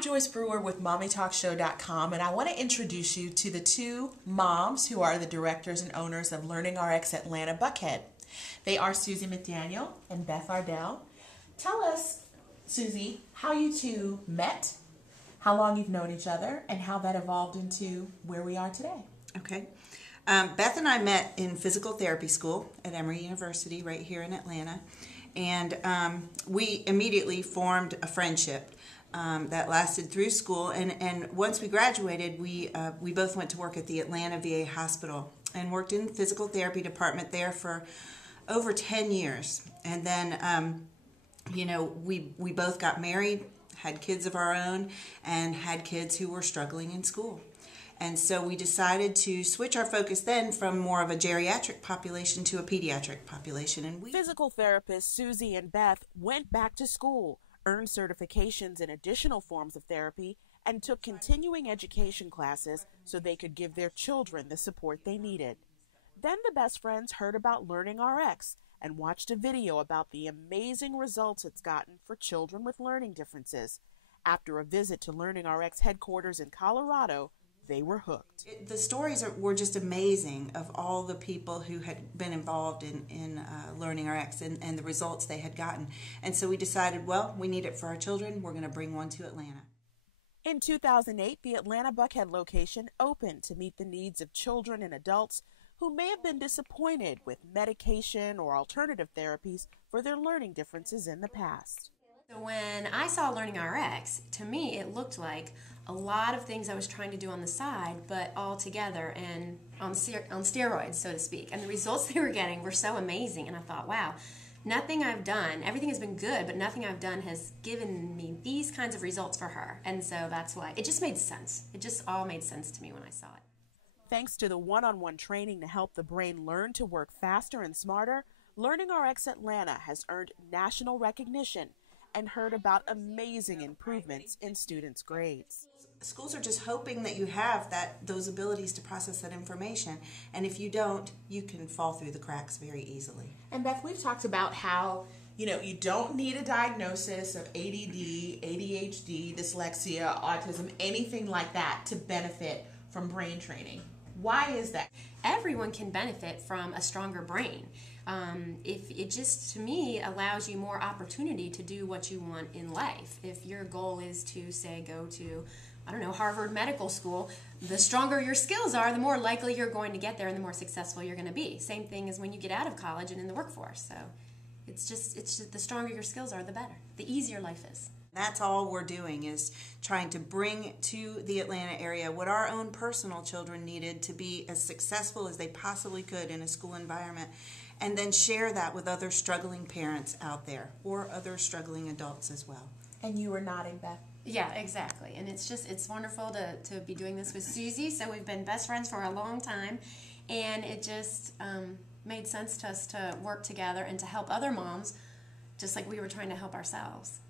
I'm Joyce Brewer with MommyTalkShow.com, and I want to introduce you to the two moms who are the directors and owners of LearningRx Atlanta-Buckhead. They are Susie McDaniel and Beth Ardell. Tell us, Susie, how you two met, how long you've known each other, and how that evolved into where we are today. Okay. Beth and I met in physical therapy school at Emory University right here in Atlanta, and we immediately formed a friendship that lasted through school, and once we graduated, we both went to work at the Atlanta VA hospital and worked in the physical therapy department there for over 10 years. And then, we both got married, had kids of our own, and had kids who were struggling in school. And so we decided to switch our focus then from more of a geriatric population to a pediatric population. And Physical therapists Susie and Beth went back to school, earned certifications in additional forms of therapy, and took continuing education classes so they could give their children the support they needed. Then the best friends heard about LearningRx and watched a video about the amazing results it's gotten for children with learning differences. After a visit to LearningRx headquarters in Colorado, they were hooked. The stories were just amazing of all the people who had been involved in LearningRx and the results they had gotten. And so we decided, well, we need it for our children. We're going to bring one to Atlanta. In 2008, the Atlanta-Buckhead location opened to meet the needs of children and adults who may have been disappointed with medication or alternative therapies for their learning differences in the past. So when I saw LearningRx, to me it looked like a lot of things I was trying to do on the side, but all together and on steroids, so to speak. And the results they were getting were so amazing, and I thought, wow, nothing I've done, everything has been good, but nothing I've done has given me these kinds of results for her. And so that's why it just made sense. It just all made sense to me when I saw it. Thanks to the one-on-one training to help the brain learn to work faster and smarter, LearningRx Atlanta has earned national recognition and heard about amazing improvements in students' grades. Schools are just hoping that you have those abilities to process that information, and if you don't, you can fall through the cracks very easily. And Beth, we've talked about how you don't need a diagnosis of ADD, ADHD, dyslexia, autism, anything like that to benefit from brain training. Why is that? Everyone can benefit from a stronger brain. If it just, to me, allows you more opportunity to do what you want in life. If your goal is to, say, go to, Harvard Medical School, the stronger your skills are, the more likely you're going to get there and the more successful you're going to be. Same thing as when you get out of college and in the workforce. So it's just the stronger your skills are, the better. The easier life is. That's all we're doing, is trying to bring to the Atlanta area what our own personal children needed to be as successful as they possibly could in a school environment, and then share that with other struggling parents out there or other struggling adults as well. And you were nodding, Beth. Yeah, exactly. And it's wonderful to be doing this with Susie. So we've been best friends for a long time, and it just made sense to us to work together and to help other moms just like we were trying to help ourselves.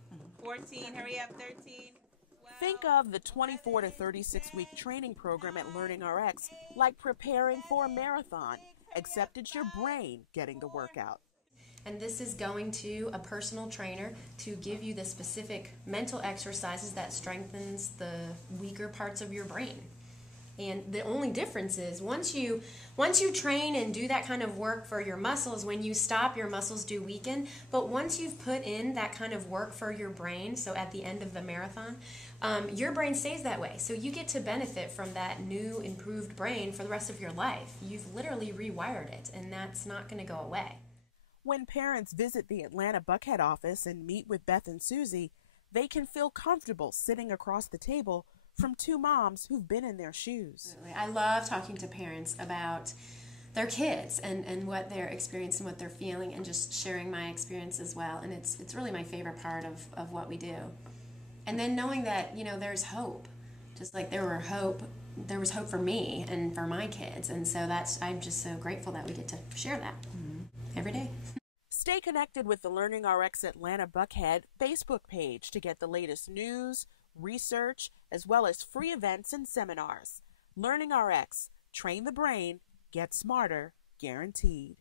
14, hurry up, 13. 12. Think of the 24 to 36 week training program at LearningRx like preparing for a marathon, except it's your brain getting the workout. And this is going to a personal trainer to give you the specific mental exercises that strengthens the weaker parts of your brain. And the only difference is once you train and do that kind of work for your muscles, when you stop, your muscles do weaken. But once you've put in that kind of work for your brain, so at the end of the marathon, your brain stays that way. So you get to benefit from that new, improved brain for the rest of your life. You've literally rewired it, and that's not going to go away. When parents visit the Atlanta-Buckhead office and meet with Beth and Susie, they can feel comfortable sitting across the table from two moms who've been in their shoes. I love talking to parents about their kids and what they're experiencing, what they're feeling, and just sharing my experience as well. And it's really my favorite part of what we do. And then knowing that, there's hope. Just like there was hope for me and for my kids. And so I'm just so grateful that we get to share that every day. Stay connected with the LearningRx Atlanta-Buckhead Facebook page to get the latest news, research, as well as free events and seminars. LearningRx, train the brain, get smarter, guaranteed.